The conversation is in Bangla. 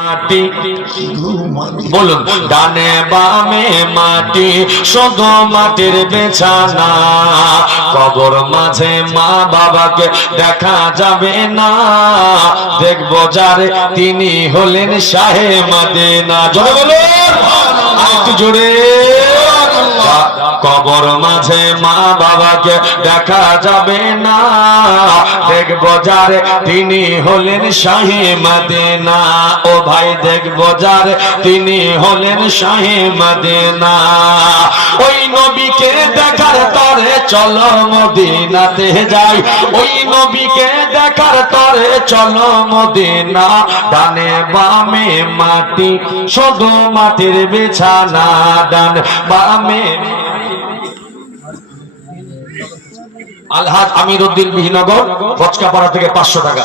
মাটি বলুন, ডানে বামে মাটি, শুধু মাটির বিছানা। কবর মাঝে মা বাবাকে দেখা যাবে না, দেখবো যারে তিনি হলেন শাহে মদিনা। জোরে বলুন, একটু জোরে। কবর মাঝে মা বাবাকে দেখা যাবে না, দেখবো যারে তিনি হলেন শাহে মদিনা। ও ভাই, দেখবো যারে তিনি হলেন শাহে মদিনা। ওই নবীকে দেখার তরে চলো মদিনাতে যাই, ওই নবীকে দেখার তরে চলো মদিনা। ডানে বামে মাটি, শুধু মাটির বিছানা। ডান বামে আলহাজ আমিরউদ্দিন বিহিনগর, কচকাপাড়া থেকে 500 টাকা।